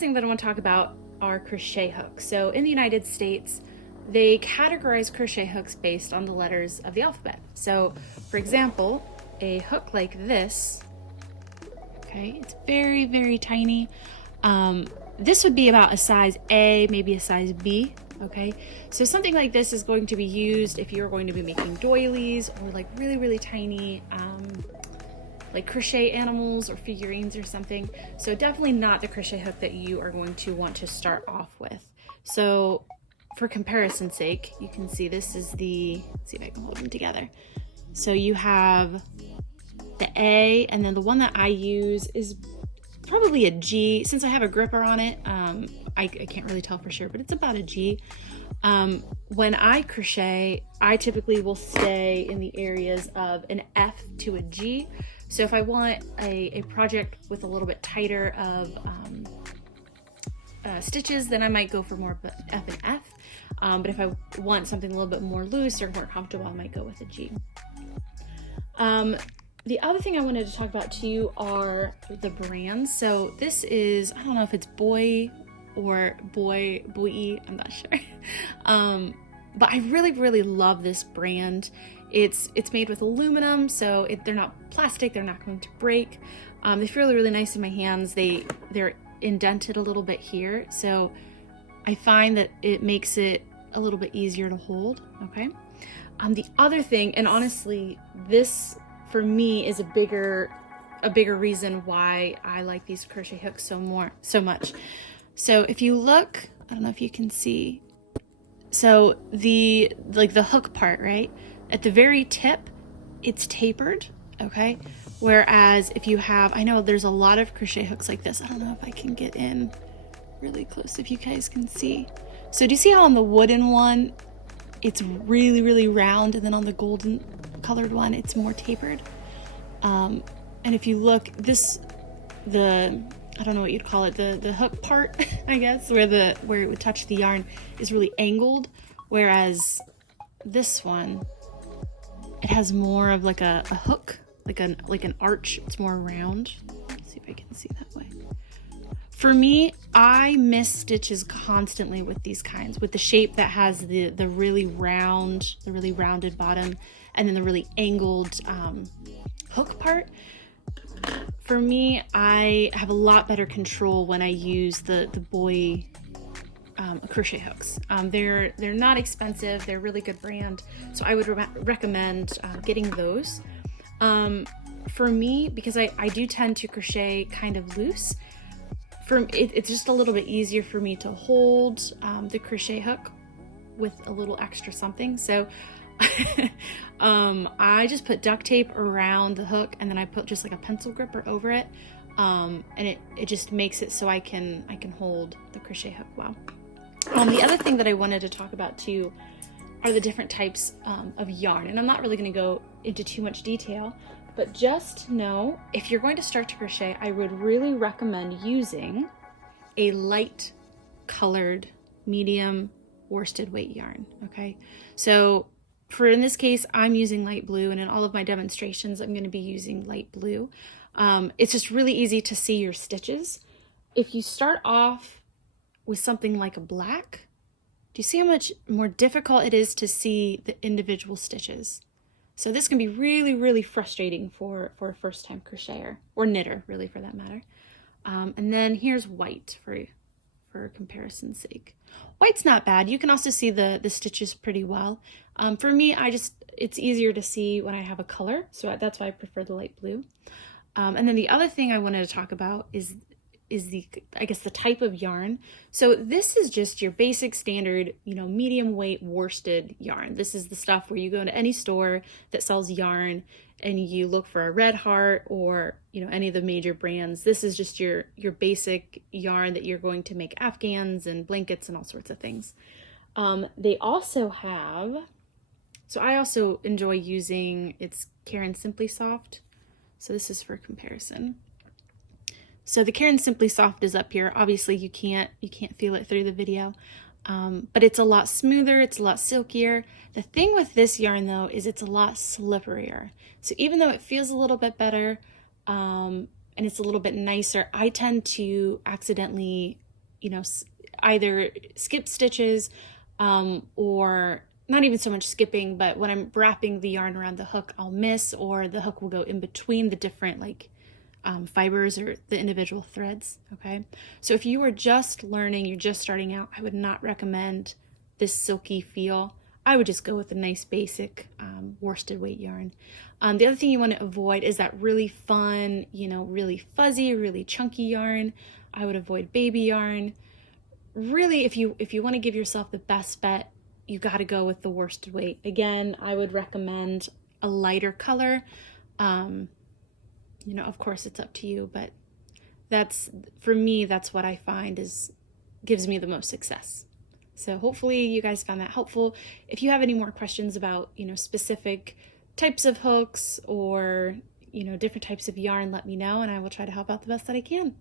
thing that I want to talk about are crochet hooks. So in the United States, they categorize crochet hooks based on the letters of the alphabet. So for example, a hook like this, okay, it's very, very tiny. This would be about a size A, maybe a size B, okay? So something like this is going to be used if you're going to be making doilies or like really, really tiny like crochet animals or figurines or something. So definitely not the crochet hook that you are going to want to start off with. So for comparison's sake, you can see this is the, let's see if I can hold them together. So you have the A, and then the one that I use is probably a G. Since I have a gripper on it, I can't really tell for sure, but it's about a G. When I crochet, I typically will stay in the areas of an F to a G. So if I want a project with a little bit tighter of stitches, then I might go for more of F and F. But if I want something a little bit more loose or more comfortable, I might go with a G. The other thing I wanted to talk about too are the brands. So this is, I don't know if it's Boy or Boy, I'm not sure. But I really, really love this brand. It's made with aluminum, so they're not plastic, they're not going to break. They feel really, really nice in my hands. They're indented a little bit here, so I find that it makes it a little bit easier to hold, okay? The other thing, and honestly, this for me is a bigger reason why I like these crochet hooks so much. So if you look, I don't know if you can see, so the hook part, right? At the very tip, it's tapered, okay? Whereas if you have, I know there's a lot of crochet hooks like this. I don't know if I can get in really close if you guys can see. So do you see how on the wooden one, it's really, really round, and then on the golden colored one, it's more tapered? And if you look, I don't know what you'd call it, the hook part, I guess, where it would touch the yarn is really angled, whereas this one, it has more of like a hook, like an arch. It's more round. Let's see if I can see that way. For me, I miss stitches constantly with these kinds, with the shape that has the really rounded bottom, and then the really angled hook part. For me, I have a lot better control when I use the Boy crochet hooks. They're not expensive, they're a really good brand, so I would recommend getting those. For me, because I do tend to crochet kind of loose, it's just a little bit easier for me to hold the crochet hook with a little extra something. So I just put duct tape around the hook, and then I put just like a pencil gripper over it, and it just makes it so I can hold the crochet hook well. The other thing that I wanted to talk about too are the different types of yarn, and I'm not really going to go into too much detail, but just know if you're going to start to crochet, I would really recommend using a light colored medium worsted weight yarn, okay? So in this case, I'm using light blue, and in all of my demonstrations, I'm going to be using light blue. It's just really easy to see your stitches. If you start off with something like a black, do you see how much more difficult it is to see the individual stitches? So this can be really, really frustrating for a first-time crocheter, or knitter, really, for that matter. And then here's white for comparison's sake. White's not bad. You can also see the stitches pretty well. For me, it's easier to see when I have a color, so that's why I prefer the light blue. And then the other thing I wanted to talk about is I guess the type of yarn. So this is just your basic standard, medium weight worsted yarn. This is the stuff where you go into any store that sells yarn and you look for a Red Heart or, any of the major brands. This is just your basic yarn that you're going to make afghans and blankets and all sorts of things. They also have, so I also enjoy using, it's Caron Simply Soft. So this is for comparison. So the Caron Simply Soft is up here. Obviously you can't feel it through the video, but it's a lot smoother, it's a lot silkier. The thing with this yarn though is it's a lot slipperier. So even though it feels a little bit better and it's a little bit nicer, I tend to accidentally you know, either skip stitches, or not even so much skipping, but when I'm wrapping the yarn around the hook, I'll miss, or the hook will go in between the different like fibers or the individual threads. Okay, so if you are just learning, you're just starting out, I would not recommend this silky feel. I would just go with a nice basic worsted weight yarn. The other thing you want to avoid is that really fun, you know, really fuzzy, really chunky yarn. I would avoid baby yarn. Really, if you want to give yourself the best bet, you got to go with the worsted weight. Again, I would recommend a lighter color. You know, of course it's up to you, but that's, for me, that's what I find gives me the most success. So hopefully you guys found that helpful. If you have any more questions about, you know, specific types of hooks or, you know, different types of yarn, let me know and I will try to help out the best that I can.